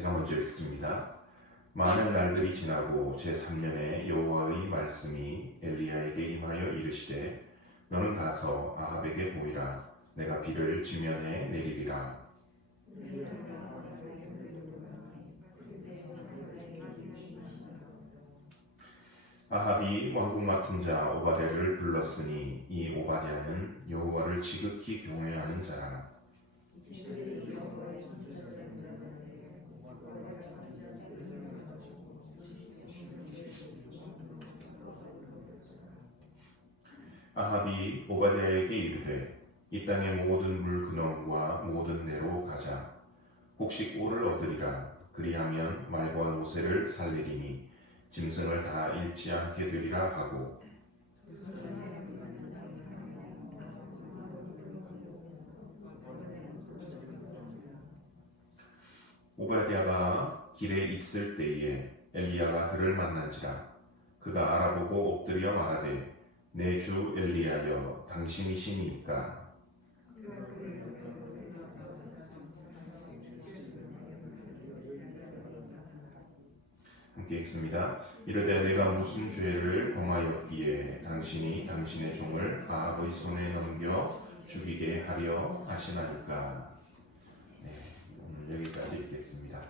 제가 먼저 읽습니다. 많은 날들이 지나고 제3년에 여호와의 말씀이 엘리야에게 임하여 이르시되 너는 가서 아합에게 보이라. 내가 비를 지면에 내리리라. 아합이 왕궁 맡은 자 오바댜를 불렀으니 이 오바댜는 여호와를 지극히 경외하는 자라. 아합이 오바댜에게 이르되 이 땅의 모든 물 근원과 모든 내로 가자. 혹시 꼴을 얻으리라. 그리하면 말과 노새를 살리리니 짐승을 다 잃지 않게 되리라 하고, 오바댜가 길에 있을 때에 엘리야가 그를 만난지라. 그가 알아보고 엎드려 말하되 내 주 엘리야여 당신이시니까. 함께 읽습니다. 이르되 내가 무슨 죄를 범하였기에 당신이 당신의 종을 아합의 손에 넘겨 죽이게 하려 하시나이까. 네, 오늘 여기까지 읽겠습니다.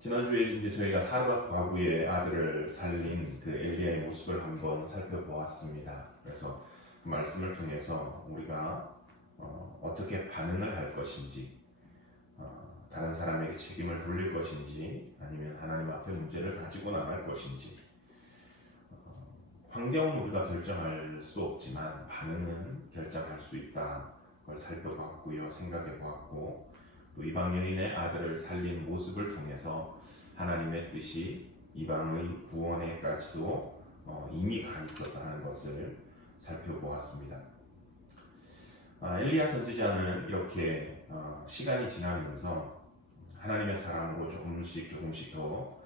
지난주에 이제 저희가 사르밧 과부의 아들을 살린 그 엘리야의 모습을 한번 살펴보았습니다. 그래서 그 말씀을 통해서 우리가 어떻게 반응을 할 것인지, 다른 사람에게 책임을 돌릴 것인지, 아니면 하나님 앞에 문제를 가지고 나갈 것인지, 환경은 우리가 결정할 수 없지만 반응은 결정할 수 있다. 그걸 살펴봤고요, 생각해보았고, 또 이방 여인의 아들을 살린 모습을 통해서 하나님의 뜻이 이방의 구원에까지도 이미 가 있었다는 것을 살펴보았습니다. 엘리야 선지자는 이렇게 시간이 지나면서 하나님의 사랑으로 조금씩 더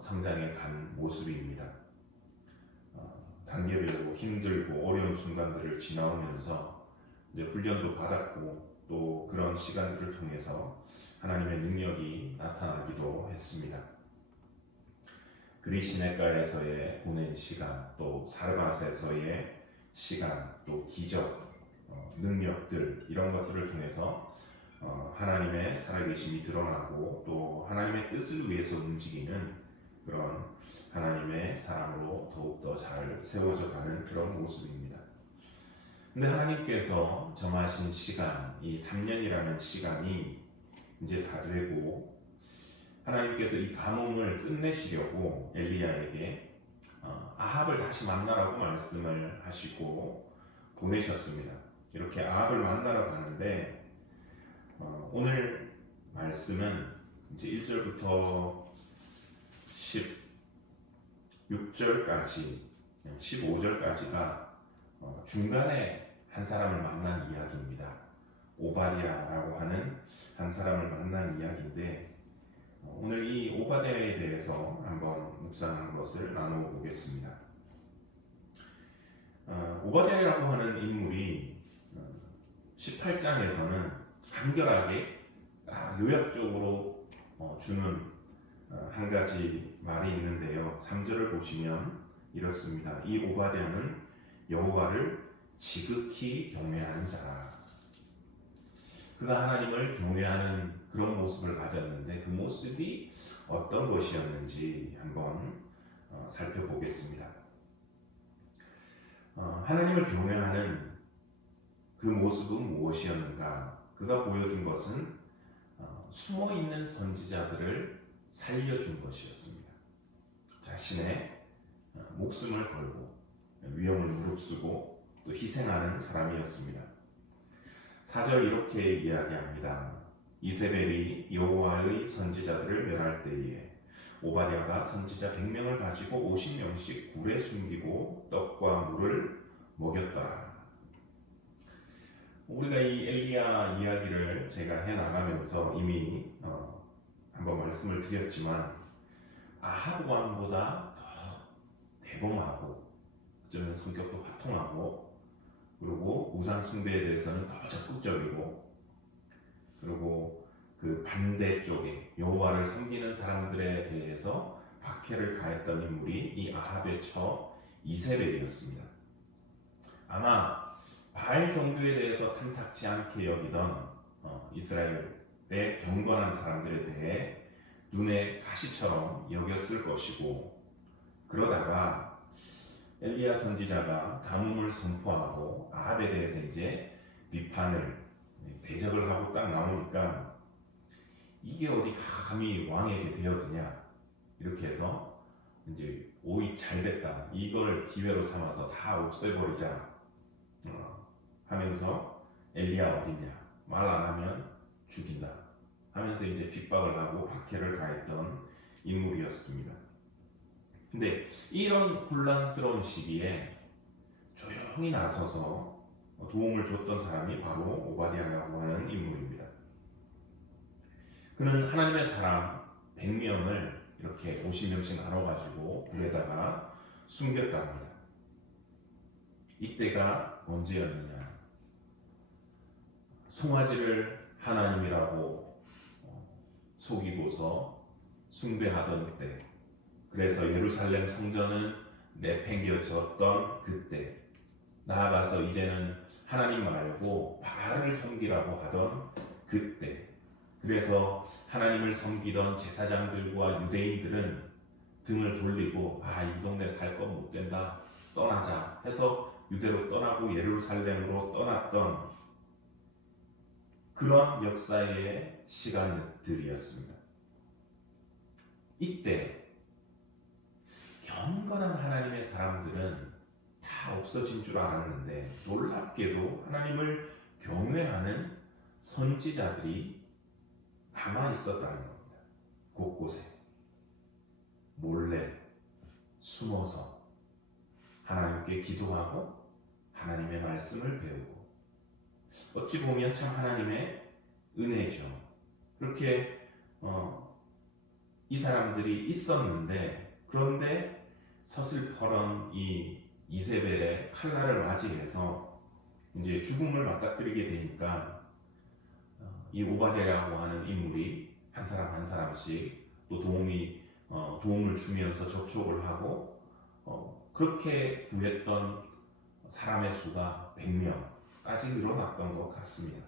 성장해 간 모습입니다. 단계별로 힘들고 어려운 순간들을 지나오면서 이제 훈련도 받았고, 또 그런 시간들을 통해서 하나님의 능력이 나타나기도 했습니다. 그리 시내가에서의 보낸 시간, 또 사르밧에서의 시간, 또 기적, 능력들, 이런 것들을 통해서 하나님의 살아계심이 드러나고, 또 하나님의 뜻을 위해서 움직이는 그런 하나님의 사람으로 더욱더 잘 세워져 가는 그런 모습입니다. 근데 하나님께서 정하신 시간, 이 3년이라는 시간이 이제 다 되고, 하나님께서 이 가뭄을 끝내시려고 엘리야에게 아합을 다시 만나라고 말씀을 하시고 보내셨습니다. 이렇게 아합을 만나러 가는데, 오늘 말씀은 이제 1절부터 16절까지, 15절까지가 중간에 한 사람을 만난 이야기입니다. 오바댜라고 하는 한 사람을 만난 이야기인데, 오늘 이 오바댜에 대해서 한번 묵상하는 것을 나누어 보겠습니다. 오바댜라고 하는 인물이 18장에서는 간결하게 요약적으로 주는 한 가지 말이 있는데요. 3절을 보시면 이렇습니다. 이 오바댜는 여호와를 지극히 경외하는 자라. 그가 하나님을 경외하는 그런 모습을 가졌는데, 그 모습이 어떤 것이었는지 한번 살펴보겠습니다. 하나님을 경외하는 그 모습은 무엇이었는가? 그가 보여준 것은 숨어있는 선지자들을 살려준 것이었습니다. 자신의 목숨을 걸고 위험을 무릅쓰고 또 희생하는 사람이었습니다. 4절 이렇게 이야기합니다. 이세벨이 여호와의 선지자들을 멸할 때에 오바댜가 선지자 100명을 가지고 50명씩 굴에 숨기고 떡과 물을 먹였더라. 우리가 이 엘리야 이야기를 제가 해나가면서 이미 한번 말씀을 드렸지만, 아합 왕보다 더 대범하고, 어쩌면 성격도 화통하고, 그리고 우상 숭배에 대해서는 더 적극적이고, 그리고 그 반대쪽에 여호와를 섬기는 사람들에 대해서 박해를 가했던 인물이 이 아합의 처 이세벨이었습니다. 아마 바알 종교에 대해서 탐탁지 않게 여기던 이스라엘의 경건한 사람들에 대해 눈에 가시처럼 여겼을 것이고, 그러다가 엘리야 선지자가 가뭄을 선포하고 아합에 대해서 이제 비판을 대적을 하고 딱 나오니까 이게 어디 감히 왕에게 되어드냐, 이렇게 해서 이제 오이 잘 됐다, 이걸 기회로 삼아서 다 없애버리자 하면서 엘리야 어디냐, 말 안 하면 죽인다 하면서 이제 핍박을 하고 박해를 가했던 인물이었습니다. 근데 이런 혼란스러운 시기에 조용히 나서서 도움을 줬던 사람이 바로 오바댜라고 하는 인물입니다. 그는 하나님의 사람 100명을 이렇게 50명씩 나눠가지고 굴에다가 숨겼다 합니다. 이때가 언제였느냐? 송아지를 하나님이라고 속이고서 숭배하던 때, 그래서 예루살렘 성전은 내팽겨졌던 그때, 나아가서 이제는 하나님 말고 바알을 섬기라고 하던 그때, 그래서 하나님을 섬기던 제사장들과 유대인들은 등을 돌리고 이 동네 살 건 못 된다, 떠나자 해서 유대로 떠나고 예루살렘으로 떠났던 그런 역사의 시간들이었습니다. 이때 경건한 하나님의 사람들은 다 없어진 줄 알았는데 놀랍게도 하나님을 경외하는 선지자들이 남아 있었다는 겁니다. 곳곳에 몰래 숨어서 하나님께 기도하고 하나님의 말씀을 배우고, 어찌 보면 참 하나님의 은혜죠. 그렇게 이 사람들이 있었는데, 그런데 서슬퍼런 이 이세벨의 칼날을 맞이해서 이제 죽음을 맞닥뜨리게 되니까 이 오바댜라고 하는 인물이 한 사람 한 사람씩 또 도움을 주면서 접촉을 하고 그렇게 구했던 사람의 수가 100명까지 늘어났던 것 같습니다.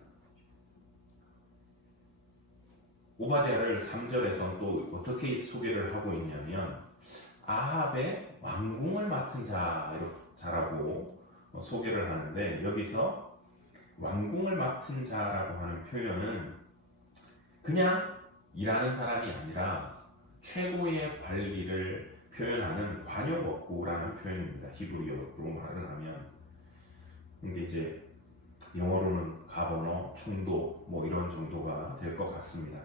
오바댜를 3절에서 또 어떻게 소개를 하고 있냐면 아합의 왕궁을 맡은 자라고 소개를 하는데, 여기서 왕궁을 맡은 자라고 하는 표현은 그냥 일하는 사람이 아니라 최고의 관리를 표현하는 관용업구라는 표현입니다. 히브리어로 말을 하면. 이게 이제 영어로는 가버너, 총독 이런 정도가 될 것 같습니다.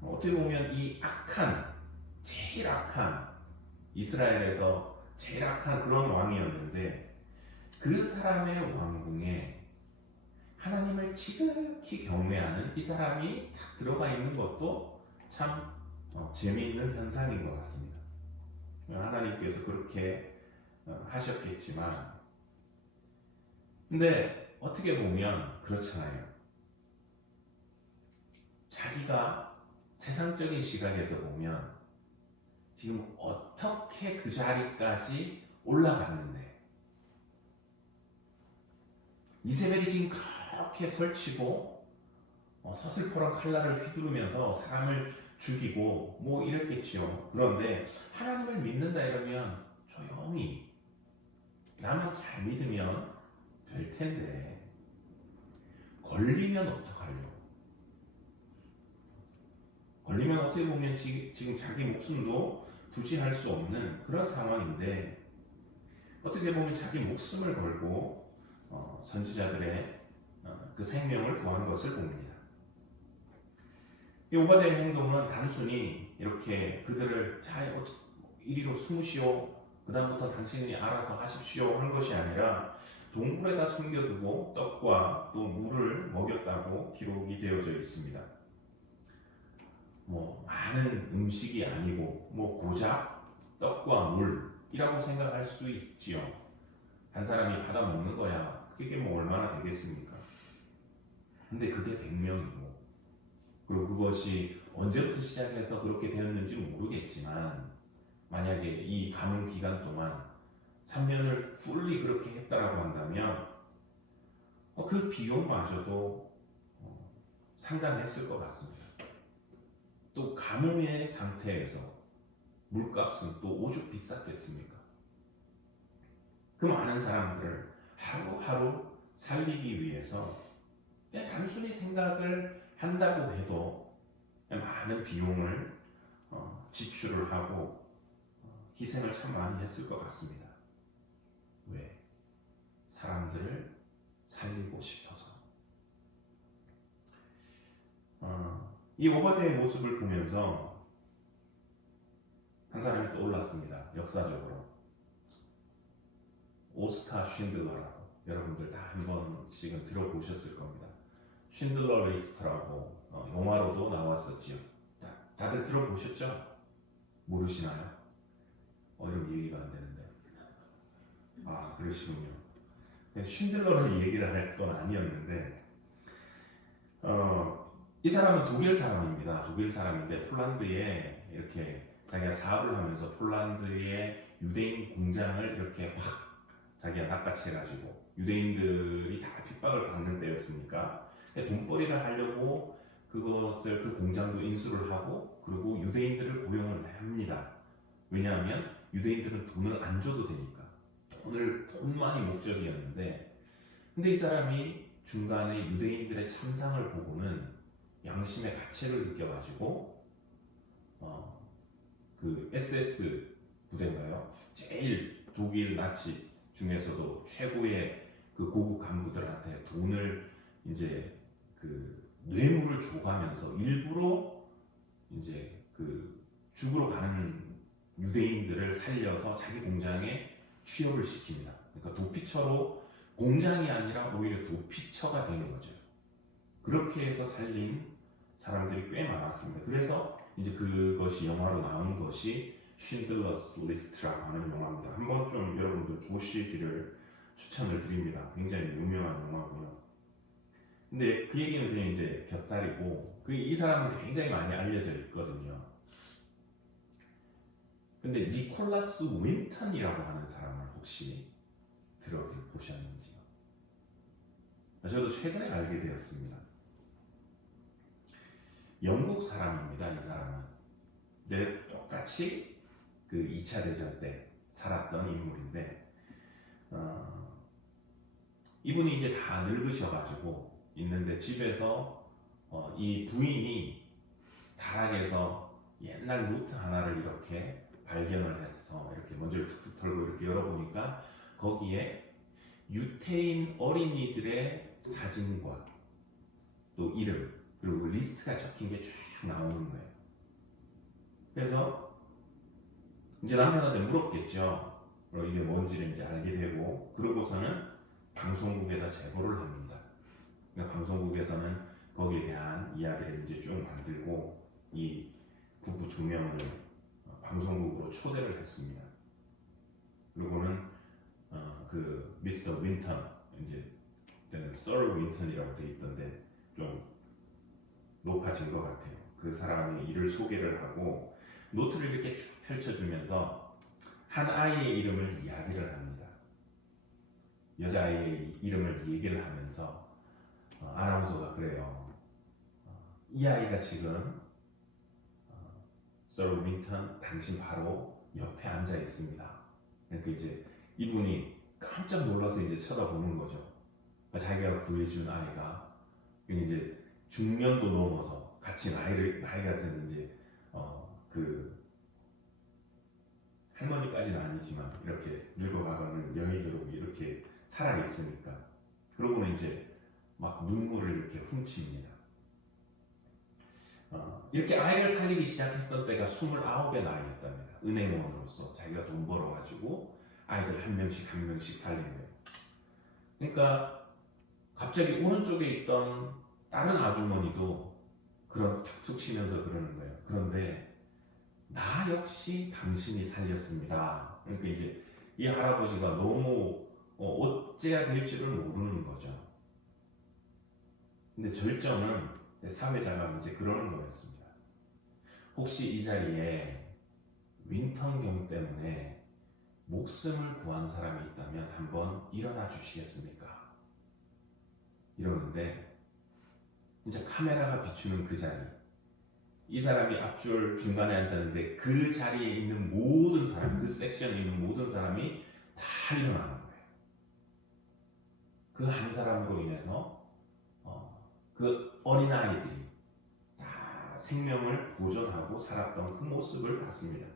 어떻게 보면 이 제일 악한, 이스라엘에서 제일 악한 그런 왕이었는데, 그 사람의 왕궁에 하나님을 지극히 경외하는 이 사람이 딱 들어가 있는 것도 참 재미있는 현상인 것 같습니다. 하나님께서 그렇게 하셨겠지만, 근데 어떻게 보면 그렇잖아요. 자기가 세상적인 시각에서 보면 지금 어떻게 그 자리까지 올라갔는데, 이세벨이 지금 그렇게 설치고 서슬퍼런 칼날을 휘두르면서 사람을 죽이고 이랬겠지요. 그런데 하나님을 믿는다 이러면 조용히 나만 잘 믿으면 될 텐데, 걸리면 어떡하려고? 걸리면 어떻게 보면 지금 자기 목숨도 부지할 수 없는 그런 상황인데, 어떻게 보면 자기 목숨을 걸고 선지자들의 그 생명을 구한 것을 봅니다. 이 오바댜의 행동은 단순히 이렇게 그들을 이리로 숨으시오, 그 다음부터 당신이 알아서 하십시오 한 것이 아니라 동굴에다 숨겨두고 떡과 또 물을 먹였다고 기록이 되어져 있습니다. 많은 음식이 아니고 고작 떡과 물이라고 생각할 수 있지요. 한 사람이 받아 먹는 거야, 그게 얼마나 되겠습니까? 근데 그게 100명이고 그리고 그것이 언제부터 시작해서 그렇게 되었는지는 모르겠지만 만약에 이 가문 기간 동안 3년을 풀리 그렇게 했다라고 한다면 그 비용마저도 상당했을 것 같습니다. 또 가뭄의 상태에서 물값은 또 오죽 비쌌겠습니까? 그 많은 사람들을 하루하루 살리기 위해서 그냥 단순히 생각을 한다고 해도 많은 비용을 지출을 하고 희생을 참 많이 했을 것 같습니다. 왜? 사람들을 살리고 싶어서. 이 오바댜의 모습을 보면서 한 사람이 떠올랐습니다. 역사적으로. 오스카 쉰들러라고 여러분들 다 한 번씩은 들어보셨을 겁니다. 쉰들러 리스트라고 영화로도 나왔었지요. 다들 들어보셨죠? 모르시나요? 이런 얘기가 안 되는데. 아, 그러시군요. 쉰들러를 얘기를 할 건 아니었는데 이 사람은 독일 사람입니다. 독일 사람인데 폴란드에 이렇게 자기가 사업을 하면서 폴란드의 유대인 공장을 이렇게 확 자기가 낚아채가지고 유대인들이 다 핍박을 받는 때였으니까 돈벌이를 하려고 그 공장도 인수를 하고 그리고 유대인들을 고용을 합니다. 왜냐하면 유대인들은 돈을 안 줘도 되니까 돈만이 목적이었는데 근데 이 사람이 중간에 유대인들의 참상을 보고는 양심의 가책을 느껴가지고 그 SS 부대인가요? 제일 독일 나치 중에서도 최고의 그 고급 간부들한테 돈을 이제 그 뇌물을 줘가면서 일부러 이제 그 죽으러 가는 유대인들을 살려서 자기 공장에 취업을 시킵니다. 그러니까 도피처로 공장이 아니라 오히려 도피처가 되는 거죠. 그렇게 해서 살린 사람들이 꽤 많았습니다. 그래서 이제 그것이 영화로 나온 것이 쉰들러스 리스트라고 하는 영화입니다. 한번 좀 여러분들 보시기를 추천을 드립니다. 굉장히 유명한 영화고요. 근데 그 얘기는 그냥 이제 곁다리고 이 사람은 굉장히 많이 알려져 있거든요. 근데 니콜라스 윈턴이라고 하는 사람을 혹시 들어보셨는지요? 저도 최근에 알게 되었습니다. 영국 사람입니다. 이 사람은. 근데 똑같이 그 2차 대전 때 살았던 인물인데 이분이 이제 다 늙으셔가지고 있는데 집에서 이 부인이 다락에서 옛날 노트 하나를 이렇게 발견을 해서 이렇게 먼지를 툭툭 털고 이렇게 열어보니까 거기에 유태인 어린이들의 사진과 또 이름 그리고 리스트가 적힌 게 쫙 나오는 거예요. 그래서 이제 남편한테 물었겠죠. 이게 뭔지를 이제 알게 되고 그러고서는 방송국에다 제보를 합니다. 그러니까 방송국에서는 거기에 대한 이야기를 이제 쭉 만들고 이 부부 두 명을 방송국으로 초대를 했습니다. 그리고는 그 미스터 윈턴 이제 그때는 서 윈턴이라고 돼 있던데 좀 높아진 것 같아요. 그 사람의 일을 소개를 하고 노트를 이렇게 쭉 펼쳐주면서 한 아이의 이름을 이야기를 합니다. 여자아이의 이름을 얘기를 하면서 아나운서가 그래요. 이 아이가 지금 서 윈턴 당신 바로 옆에 앉아 있습니다. 그러니까 이제 이분이 깜짝 놀라서 이제 쳐다보는 거죠. 자기가 구해준 아이가 이제 중년도 넘어서 같이 나이가 든 이제 그 할머니까지는 아니지만 이렇게 늙어가는 여인으로 이렇게 살아 있으니까 그러고는 이제 막 눈물을 이렇게 훔칩니다. 이렇게 아이를 살리기 시작했던 때가 29의 나이였답니다. 은행원으로서 자기가 돈 벌어가지고 아이들 한 명씩 살린 거예요. 그러니까 갑자기 오른쪽에 있던 다른 아주머니도 그런 툭툭 치면서 그러는 거예요. 그런데 나 역시 당신이 살렸습니다. 그러니까 이제 이 할아버지가 너무 어째야 될지를 모르는 거죠. 근데 절정은 사회자가 이제 그러는 거였습니다. 혹시 이 자리에 윈턴경 때문에 목숨을 구한 사람이 있다면 한번 일어나 주시겠습니까? 이러는데 이제 카메라가 비추는 그 자리, 이 사람이 앞줄 중간에 앉았는데 그 자리에 있는 모든 사람, 그 섹션에 있는 모든 사람이 다 일어나는 거예요. 그 한 사람으로 인해서 그 어린아이들이 다 생명을 보존하고 살았던 그 모습을 봤습니다.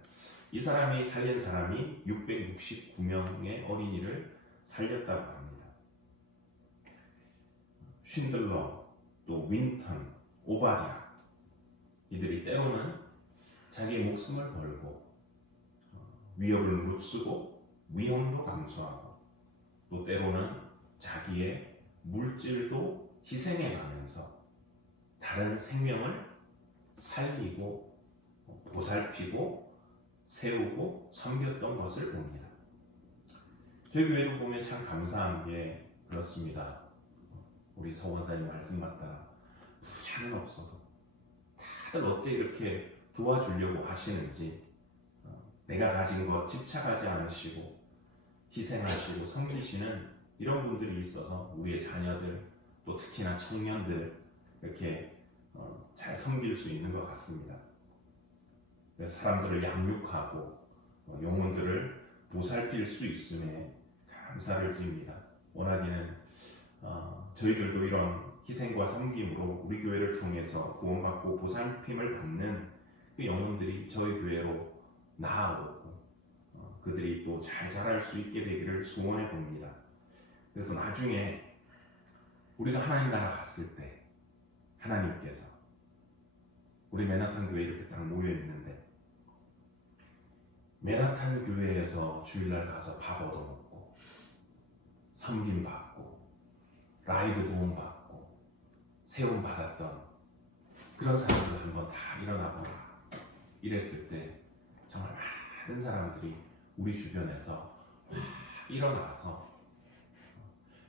이 사람이 살린 사람이 669명의 어린이를 살렸다고 합니다. 쉰들러, 또 윈턴, 오바댜, 이들이 때로는 자기의 목숨을 걸고 위협을 무릅쓰고 위험도 감수하고 또 때로는 자기의 물질도 희생해 가면서 다른 생명을 살리고 보살피고 세우고 섬겼던 것을 봅니다. 저희 교회도 보면 참 감사한 게 그렇습니다. 우리 서원사님 말씀 같다. 부자는 없어도 다들 어째 이렇게 도와주려고 하시는지, 내가 가진 것 집착하지 않으시고 희생하시고 섬기시는 이런 분들이 있어서 우리의 자녀들, 또 특히나 청년들 이렇게 잘 섬길 수 있는 것 같습니다. 사람들을 양육하고 영혼들을 보살필 수 있음에 감사를 드립니다. 원하기는 저희들도 이런 희생과 섬김으로 우리 교회를 통해서 구원받고 보살핌을 받는 그 영혼들이 저희 교회로 나아오고 그들이 또 잘 자랄 수 있게 되기를 소원해 봅니다. 그래서 나중에 우리가 하나님 나라 갔을 때 하나님께서 우리 맨하탄 교회에 이렇게 딱 모여 있는데 맨하탄 교회에서 주일날 가서 밥 얻어먹고 섬김 받고 라이드 도움 받고 세움 받았던 그런 사람들 한번 다 일어나보라 이랬을 때 정말 많은 사람들이 우리 주변에서 일어나서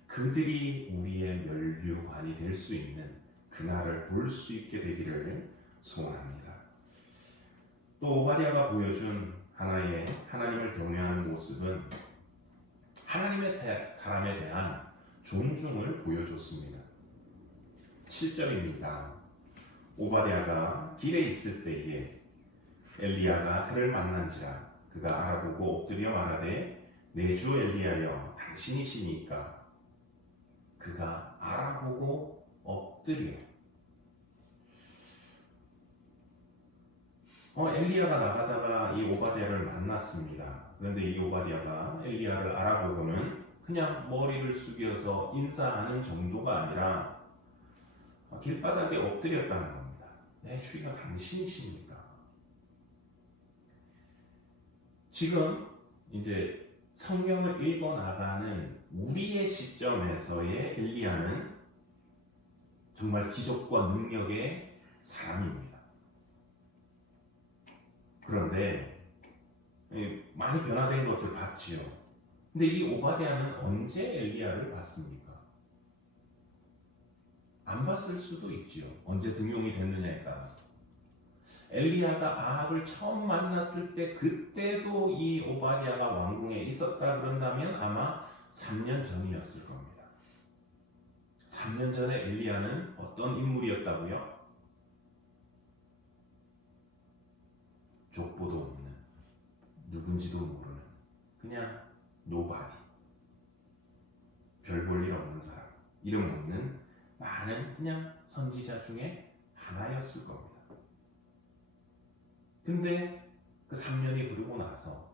그들이 우리의 면류관이 될 수 있는 그날을 볼 수 있게 되기를 소원합니다. 또 오바댜가 보여준 하나님을 경외하는 모습은 하나님의 사람에 대한 존중을 보여줬습니다. 7절입니다. 오바댜가 길에 있을 때에 엘리야가 그를 만난지라 그가 알아보고 엎드려 말하되 내 주 엘리야여 당신이시니까. 그가 알아보고 엎드려. 엘리야가 나가다가 이 오바댜를 만났습니다. 그런데 이 오바댜가 엘리야를 알아보고는 그냥 머리를 숙여서 인사하는 정도가 아니라 길바닥에 엎드렸다는 겁니다. 내 주인은 당신이십니까? 지금 이제 성경을 읽어 나가는 우리의 시점에서의 엘리야는 정말 기적과 능력의 사람입니다. 그런데 많이 변화된 것을 봤지요. 근데 이 오바댜는 언제 엘리야를 봤습니까? 안 봤을 수도 있지요. 언제 등용이 됐느냐에 따라서. 엘리야가 아합을 처음 만났을 때 그때도 이 오바댜가 왕궁에 있었다 그런다면 아마 3년 전이었을 겁니다. 3년 전에 엘리야는 어떤 인물이었다고요? 족보도 없는, 누군지도 모르는 그냥 노바디, 별 볼 일 없는 사람, 이름 없는 많은 그냥 선지자 중에 하나였을 겁니다. 근데 그 3년이 흐르고 나서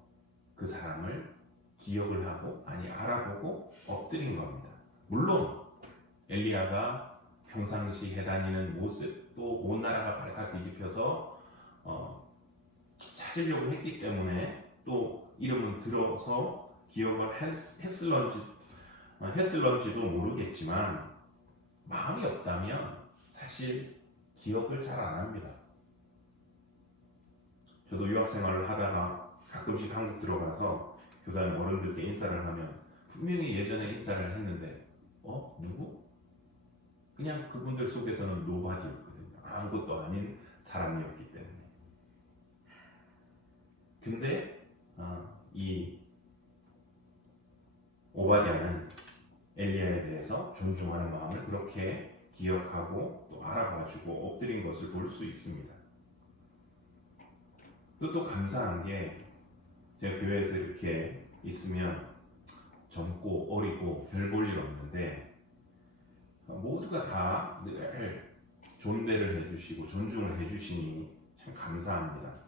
그 사람을 기억을 하고 알아보고 엎드린 겁니다. 물론 엘리야가 평상시 해다니는 모습 또 온 나라가 발칵 뒤집혀서 찾으려고 했기 때문에 또 이름은 들어서 기억을 했을런지도 모르겠지만 마음이 없다면 사실 기억을 잘 안 합니다. 저도 유학생활을 하다가 가끔씩 한국 들어가서 교단 어른들께 인사를 하면 분명히 예전에 인사를 했는데 누구? 그냥 그분들 속에서는 노바디였거든요. 아무것도 아닌 사람이었기 때문에. 근데 이 오바댜는 엘리야에 대해서 존중하는 마음을 그렇게 기억하고 또 알아봐주고 엎드린 것을 볼 수 있습니다. 또 감사한 게 제가 교회에서 이렇게 있으면 젊고 어리고 별 볼 일 없는데 모두가 다 늘 존대를 해주시고 존중을 해주시니 참 감사합니다.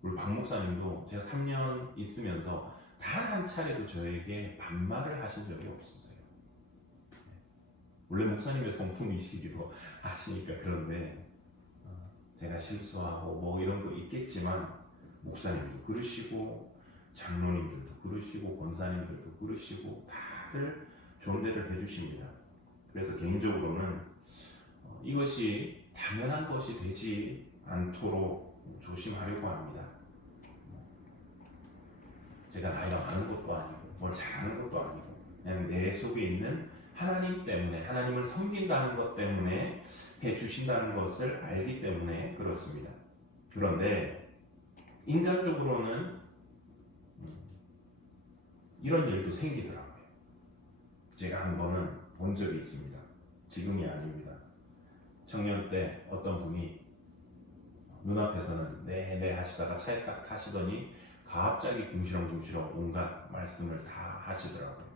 우리 박 목사님도 제가 3년 있으면서 단 한 차례도 저에게 반말을 하신 적이 없으세요. 원래 목사님의 성품이시기도 하시니까. 그런데 제가 실수하고 뭐 이런 거 있겠지만 목사님도 그러시고 장로님들도 그러시고 권사님들도 그러시고 다들 존대를 해주십니다. 그래서 개인적으로는 이것이 당연한 것이 되지 않도록 조심하려고 합니다. 제가 나이가 많은 것도 아니고 뭘 잘하는 것도 아니고 그냥 내 속에 있는 하나님 때문에, 하나님을 섬긴다는 것 때문에 해주신다는 것을 알기 때문에 그렇습니다. 그런데 인간적으로는 이런 일도 생기더라고요. 제가 한 번은 본 적이 있습니다. 지금이 아닙니다. 청년 때 어떤 분이 눈앞에서는 네네 하시다가 차에 딱 타시더니 갑자기 궁시렁궁시렁 온갖 말씀을 다 하시더라고요.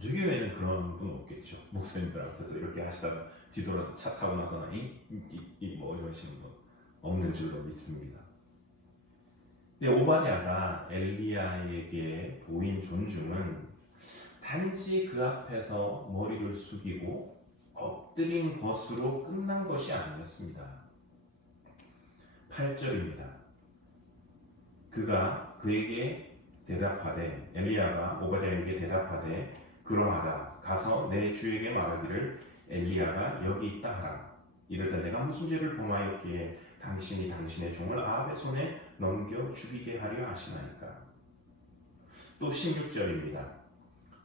저희 교회는 그런 분 없겠죠. 목사님들 앞에서 이렇게 하시다가 뒤돌아서 차 타고 나서는 뭐 이러시는 분 없는 줄로 믿습니다. 근데 오바댜가 엘리야에게 보인 존중은 단지 그 앞에서 머리를 숙이고 엎드린 것으로 끝난 것이 아니었습니다. 8절입니다. 그가 그에게 대답하되, 엘리야가 오바댜에게 대답하되 그러하다. 가서 내 주에게 말하기를 엘리야가 여기 있다 하라. 이르되 내가 무슨 죄를 범하였기에 당신이 당신의 종을 아합의 손에 넘겨 죽이게 하려 하시나이까. 또 16절입니다.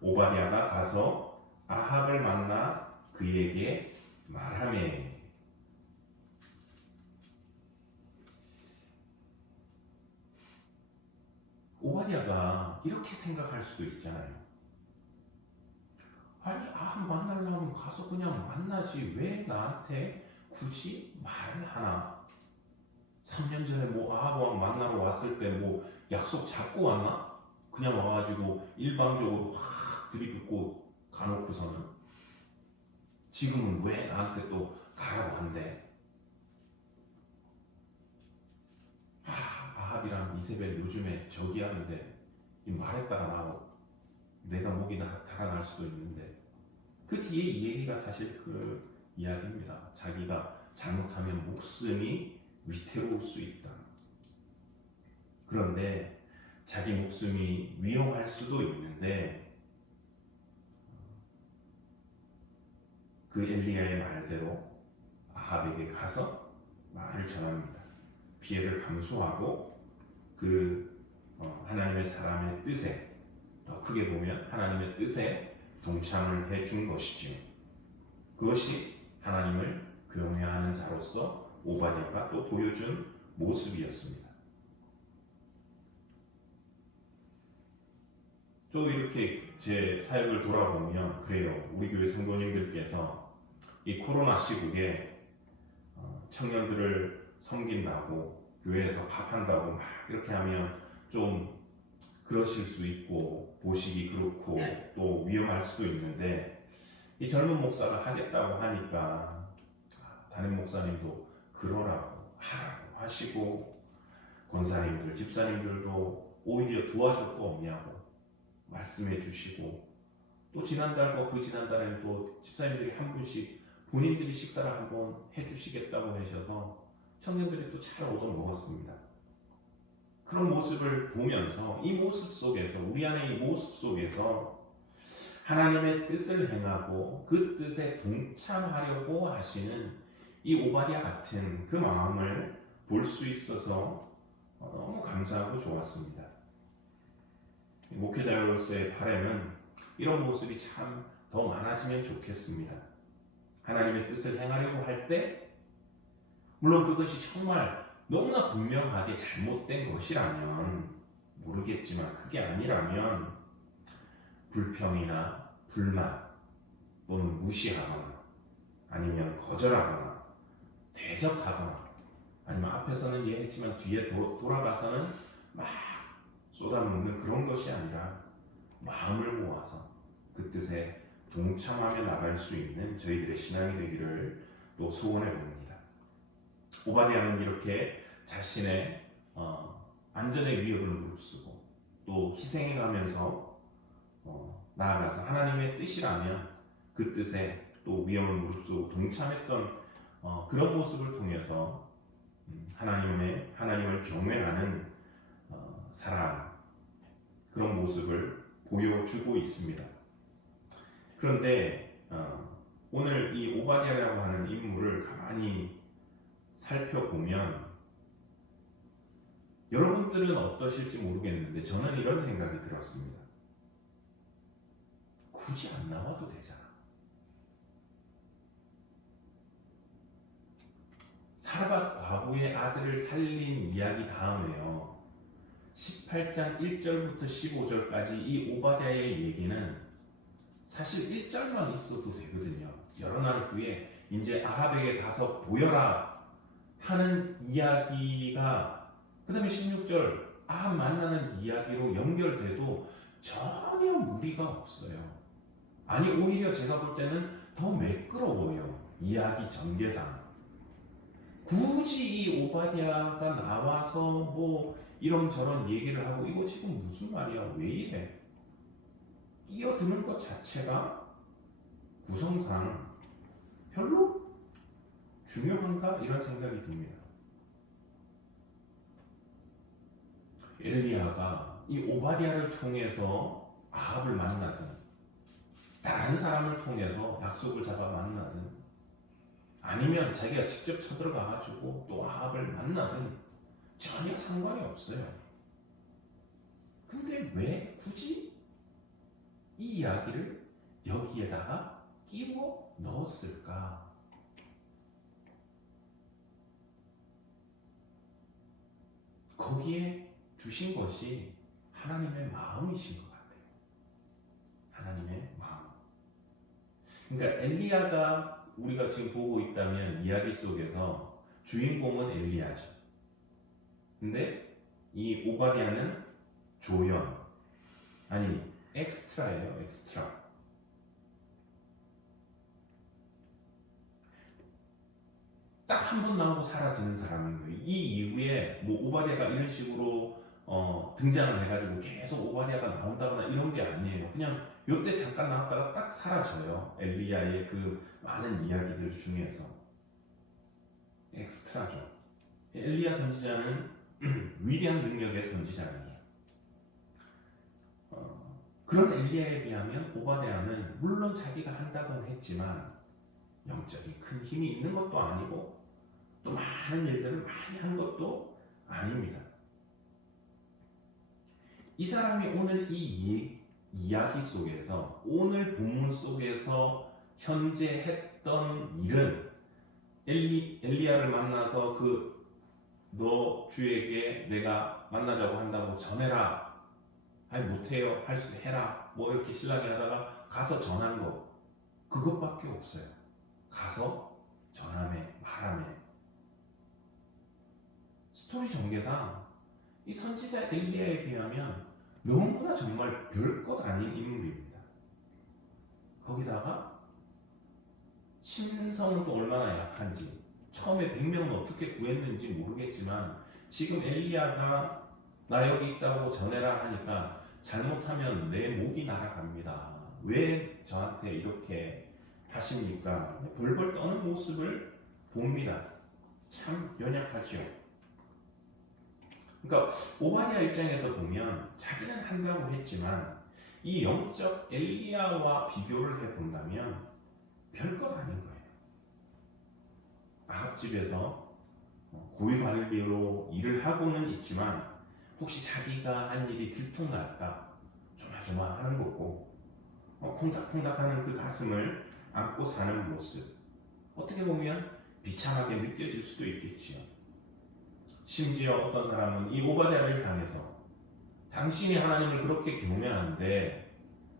오바댜가 가서 아합을 만나 그에게 말하매. 오바댜가 이렇게 생각할 수도 있잖아요. 아니, 아합 만나려면 가서 그냥 만나지 왜 나한테 굳이 말을 하나? 3년 전에 뭐 아합 왕 만나러 왔을 때 뭐 약속 잡고 왔나? 그냥 와가지고 일방적으로 확 들이붓고 가놓고서는 지금은 왜 나한테 또 가라고 한대? 아합이랑 이세벨 요즘에 저기 하는데 말했다가 나고 내가 목이 달아날 수도 있는데, 그 뒤에 이 얘기가 사실 그 이야기입니다. 자기가 잘못하면 목숨이 위태로울 수 있다. 그런데 자기 목숨이 위험할 수도 있는데 그 엘리야의 말대로 아합에게 가서 말을 전합니다. 피해를 감수하고 그 하나님의 사람의 뜻에, 더 크게 보면 하나님의 뜻에 동참을 해준 것이지요. 그것이 하나님을 경외하는 자로서 오바댜가 또 보여준 모습이었습니다. 또 이렇게 제 사역을 돌아보면 그래요. 우리 교회 성도님들께서 이 코로나 시국에 청년들을 섬긴다고 교회에서 밥한다고 막 이렇게 하면 좀 그러실 수 있고 보시기 그렇고 또 위험할 수도 있는데, 이 젊은 목사가 하겠다고 하니까 담임 목사님도 그러라고 하라고 하시고 권사님들, 집사님들도 오히려 도와줄 거 없냐고 말씀해 주시고, 또 지난달과 그 지난달에는 또 집사님들이 한 분씩 본인들이 식사를 한번 해주시겠다고 하셔서 청년들이 또 잘 얻어먹었습니다. 그런 모습을 보면서 이 모습 속에서, 우리 안에 이 모습 속에서 하나님의 뜻을 행하고 그 뜻에 동참하려고 하시는 이 오바댜 같은 그 마음을 볼 수 있어서 너무 감사하고 좋았습니다. 목회자로서의 바람은 이런 모습이 참 더 많아지면 좋겠습니다. 하나님의 뜻을 행하려고 할 때, 물론 그것이 정말 너무나 분명하게 잘못된 것이라면 모르겠지만, 그게 아니라면 불평이나 불만 또는 무시하거나 아니면 거절하거나 대적하거나 아니면 앞에서는 얘기했지만 뒤에 돌아가서는 막 쏟아놓는 그런 것이 아니라 마음을 모아서 그 뜻에 동참하며 나갈 수 있는 저희들의 신앙이 되기를 또 소원해 봅니다. 오바댜는 이렇게 자신의 안전의 위협을 무릅쓰고 또 희생해 가면서 나아가서 하나님의 뜻이라면 그 뜻에 또 위험을 무릅쓰고 동참했던 그런 모습을 통해서 하나님을 경외하는 사람, 그런 모습을 보여주고 있습니다. 그런데 오늘 이 오바댜라고 하는 인물을 가만히 살펴보면 여러분들은 어떠실지 모르겠는데 저는 이런 생각이 들었습니다. 굳이 안 나와도 되잖아. 사르밧 과부의 아들을 살린 이야기 다음에요, 18장 1절부터 15절까지 이 오바댜의 얘기는 사실 1절만 있어도 되거든요. 여러 날 후에 이제 아합에게 가서 보여라 하는 이야기가 그 다음에 16절 아합 만나는 이야기로 연결돼도 전혀 무리가 없어요. 아니 오히려 제가 볼 때는 더 매끄러워요. 이야기 전개상. 굳이 이 오바댜가 나와서 뭐 이런저런 얘기를 하고 이거 지금 무슨 말이야, 왜 이래, 끼어드는 것 자체가 구성상 별로 중요한가 이런 생각이 듭니다. 엘리야가 이 오바댜를 통해서 아합을 만나든 다른 사람을 통해서 약속을 잡아 만나든 아니면 자기가 직접 쳐들어가 가지고 또 아합을 만나든 전혀 상관이 없어요. 근데 왜 굳이 이 이야기를 여기에다가 끼워 넣었을까? 거기에 두신 것이 하나님의 마음이신 것 같아요. 하나님의 마음. 그러니까 엘리야가 우리가 지금 보고 있다면 이야기 속에서 주인공은 엘리야죠. 근데 이 오바댜는 조연, 아니 엑스트라예요. 엑스트라. 딱 한 번 나오고 사라지는 사람인 거예요. 이 이후에 뭐 오바댜가 이런 식으로 등장을 해가지고 계속 오바댜가 나온다거나 이런 게 아니에요. 그냥 요때 잠깐 나왔다가 딱 사라져요. 엘리야의 그 많은 이야기들 중에서 엑스트라죠. 엘리야 선지자는 위대한 능력의 선지자예요. 그런 엘리야에 비하면 오바댜는 물론 자기가 한다고는 했지만 영적인 큰 힘이 있는 것도 아니고 또 많은 일들을 많이 한 것도 아닙니다. 이 사람이 오늘 이 이야기 속에서, 오늘 본문 속에서 현재 했던 일은 엘리야를 만나서 너 주에게 내가 만나자고 한다고 전해라. 아니 못해요. 할 수 해라. 뭐 이렇게 신랑이 하다가 가서 전한 거, 그것밖에 없어요. 가서 전함에 말함에. 스토리 전개상 이 선지자 엘리야에 비하면 너무나 정말 별것 아닌 인물입니다. 거기다가 심성은 또 얼마나 약한지, 처음에 100명은 어떻게 구했는지 모르겠지만 지금 엘리야가 나 여기 있다고 전해라 하니까 잘못하면 내 목이 날아갑니다. 왜 저한테 이렇게 하십니까? 벌벌 떠는 모습을 봅니다. 참 연약하죠. 그러니까 오바댜 입장에서 보면 자기는 한다고 했지만 이 영적 엘리야와 비교를 해본다면 별것 아닌 거예요. 아합 집에서 고위 관리로 일을 하고는 있지만 혹시 자기가 한 일이 들통날까 조마조마하는 거고, 콩닥콩닥하는 그 가슴을 안고 사는 모습, 어떻게 보면 비참하게 느껴질 수도 있겠지요. 심지어 어떤 사람은 이 오바댜를 향해서 당신이 하나님을 그렇게 경외하는데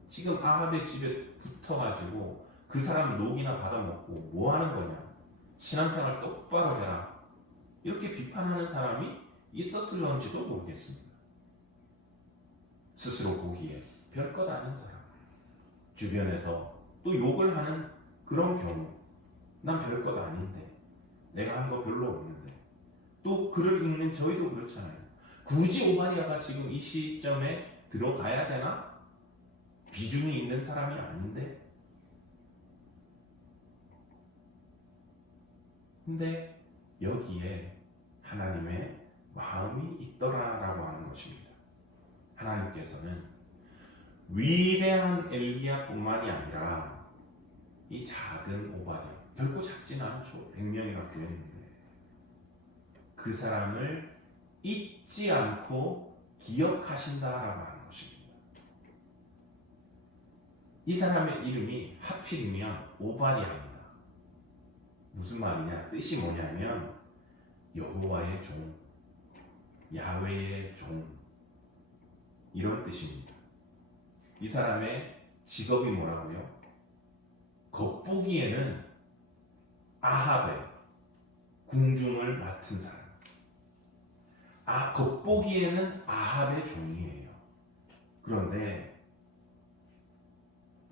지금 아합의 집에 붙어가지고 그 사람 녹이나 받아먹고 뭐 하는 거냐? 신앙생활 똑바로 해라. 이렇게 비판하는 사람이 있었을런지도 모르겠습니다. 스스로 보기에 별것 아닌 사람, 주변에서 또 욕을 하는 그런 경우, 난 별것 아닌데, 내가 한 거 별로 없는데, 또 글을 읽는 저희도 그렇잖아요. 굳이 오바댜가 지금 이 시점에 들어가야 되나? 비중이 있는 사람이 아닌데. 근데 여기에 하나님의 마음이 있더라라고 하는 것입니다. 하나님께서는 위대한 엘리야뿐만이 아니라 이 작은 오바댜, 결코 작지는 않죠. 100명이나 되었는데 그 사람을 잊지 않고 기억하신다라고 하는 것입니다. 이 사람의 이름이 하필이면 오바댜입니다. 무슨 말이냐? 뜻이 뭐냐면 여호와의 종, 야훼의 종, 이런 뜻입니다. 이 사람의 직업이 뭐라고요? 겉보기에는 아합의 궁중을 맡은 사람. 겉보기에는 아합의 종이에요. 그런데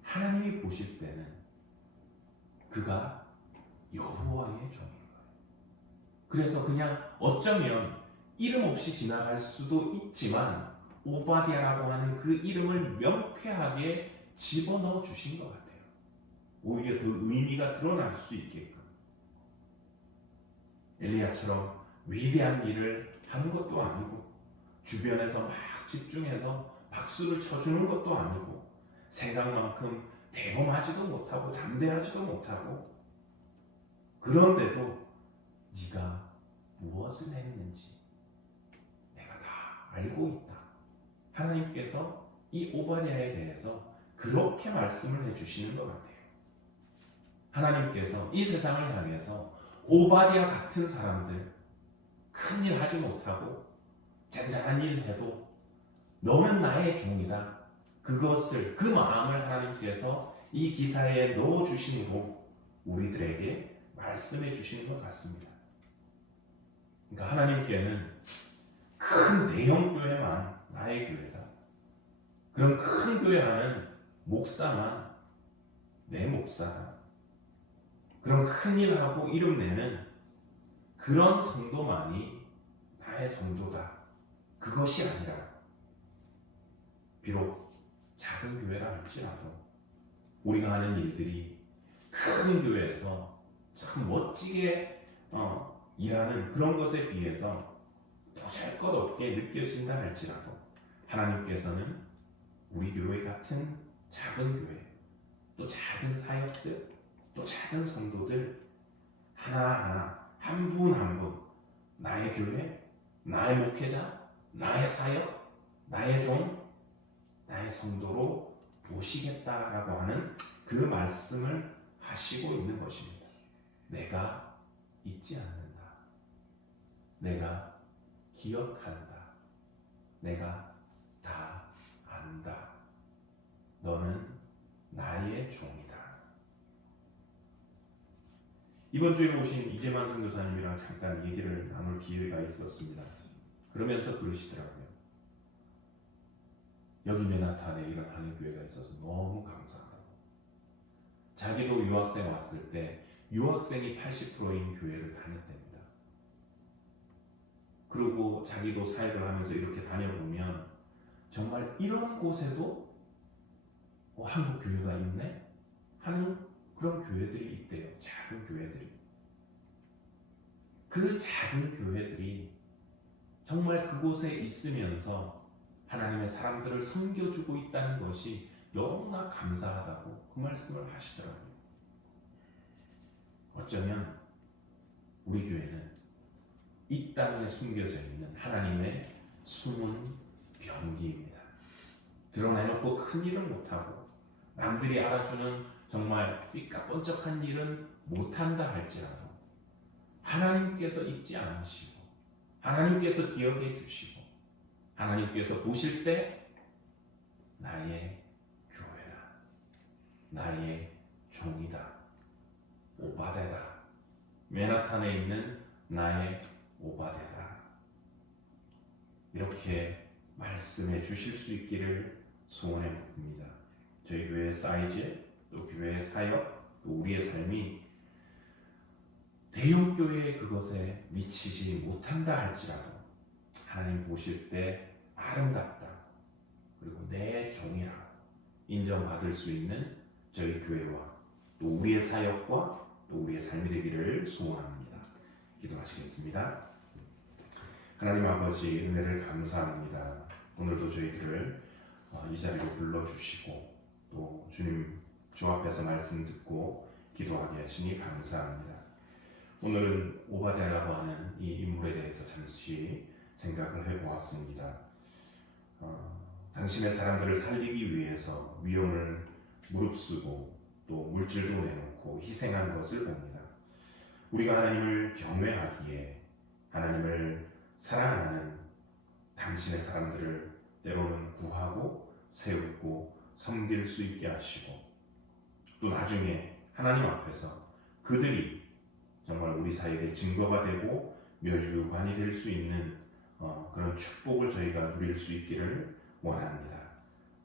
하나님이 보실 때는 그가 여호와의 종인 거예요. 그래서 그냥 어쩌면 이름 없이 지나갈 수도 있지만 오바댜라고 하는 그 이름을 명쾌하게 집어넣어 주신 것 같아요. 오히려 그 의미가 드러날 수 있게끔. 엘리야처럼 위대한 일을 하는 것도 아니고 주변에서 막 집중해서 박수를 쳐주는 것도 아니고 생각만큼 대범하지도 못하고 담대하지도 못하고 그런데도 네가 무엇을 했는지 내가 다 알고 있다. 하나님께서 이 오바댜에 대해서 그렇게 말씀을 해주시는 것 같아요. 하나님께서 이 세상을 향해서 오바댜 같은 사람들, 큰일 하지 못하고 잔잔한 일 해도 너는 나의 종이다. 그것을, 그 마음을 하나님께서 이 기사에 넣어주심으로 우리들에게 말씀해 주시는 것 같습니다. 그러니까 하나님께는 큰 대형 교회만 나의 교회다. 그런 큰 교회 하는 목사만 내 목사다. 그런 큰 일하고 이름 내는 그런 성도만이 나의 성도다. 그것이 아니라 비록 작은 교회라 할지라도 우리가 하는 일들이 큰 교회에서 참 멋지게 일하는 그런 것에 비해서 보잘것없게 느껴진다 할지라도 하나님께서는 우리 교회 같은 작은 교회, 또 작은 사역들, 또 작은 성도들 하나하나 한 분 한 분 나의 교회, 나의 목회자, 나의 사역, 나의 종, 나의 성도로 보시겠다라고 하는 그 말씀을 하시고 있는 것입니다. 내가 잊지 않는다. 내가 기억한다. 내가 다 안다. 너는 나의 종이다. 이번 주에 오신 이재만 선교사님이랑 잠깐 얘기를 나눌 기회가 있었습니다. 그러면서 그러시더라고요. 여기 메나탄에 이런 하는 교회가 있어서 너무 감사하다고. 자기도 유학생 왔을 때 유학생이 80%인 교회를 다녔답니다. 그리고 자기도 사역을 하면서 이렇게 다녀보면 정말 이런 곳에도 한국 교회가 있네? 하는 그런 교회들이 있대요. 작은 교회들이. 그 작은 교회들이 정말 그곳에 있으면서 하나님의 사람들을 섬겨주고 있다는 것이 너무나 감사하다고 그 말씀을 하시더라고요. 어쩌면 우리 교회는 이 땅에 숨겨져 있는 하나님의 숨은 병기입니다. 드러내놓고 큰 일은 못하고 남들이 알아주는 정말 삐까뻔쩍한 일은 못한다 할지라도 하나님께서 잊지 않으시고 하나님께서 기억해 주시고 하나님께서 보실 때 나의 교회다, 나의 종이다, 오바데다, 맨하탄에 있는 나의 오바데다, 이렇게 말씀해 주실 수 있기를 소원해 봅니다. 저희 교회의 사이즈, 또 교회의 사역, 또 우리의 삶이 대형교회의 그것에 미치지 못한다 할지라도 하나님 보실 때 아름답다, 그리고 내 종이라 인정받을 수 있는 저희 교회와 또 우리의 사역과 또 우리의 삶이 되기를 소원합니다. 기도하시겠습니다. 하나님 아버지, 은혜를 감사합니다. 오늘도 저희들을 이 자리로 불러주시고 또 주님 주 앞에서 말씀 듣고 기도하게 하시니 감사합니다. 오늘은 오바댜라고 하는 이 인물에 대해서 잠시 생각을 해보았습니다. 당신의 사람들을 살리기 위해서 위험을 무릅쓰고 또 물질도 내놓고 희생한 것을 봅니다. 우리가 하나님을 경외하기에 하나님을 사랑하는 당신의 사람들을 때로는 구하고 세우고 섬길 수 있게 하시고 또 나중에 하나님 앞에서 그들이 정말 우리 사이의 증거가 되고 멸류관이 될 수 있는 그런 축복을 저희가 누릴 수 있기를 원합니다.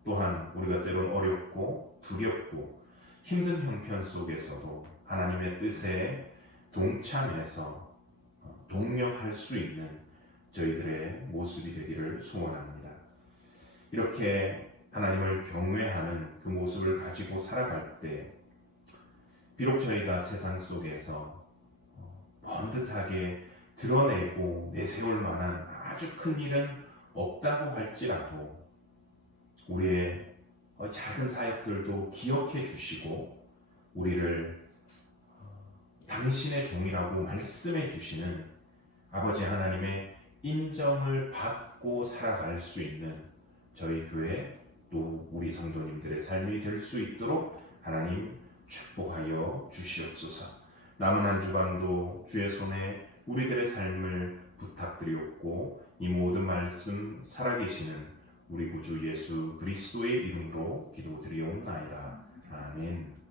또한 우리가 때로는 어렵고 두렵고 힘든 형편 속에서도 하나님의 뜻에 동참해서 동력할 수 있는 저희들의 모습이 되기를 소원합니다. 이렇게 하나님을 경외하는 그 모습을 가지고 살아갈 때 비록 저희가 세상 속에서 번듯하게 드러내고 내세울 만한 아주 큰 일은 없다고 할지라도 우리의 작은 사역들도 기억해 주시고 우리를 당신의 종이라고 말씀해 주시는 아버지 하나님의 인정을 받고 살아갈 수 있는 저희 교회 또 우리 성도님들의 삶이 될 수 있도록 하나님 축복하여 주시옵소서. 남은 한 주간도 주의 손에 우리들의 삶을 부탁드리옵고 이 모든 말씀 살아계시는 우리 구주 예수 그리스도의 이름으로 기도드리옵나이다. 아멘.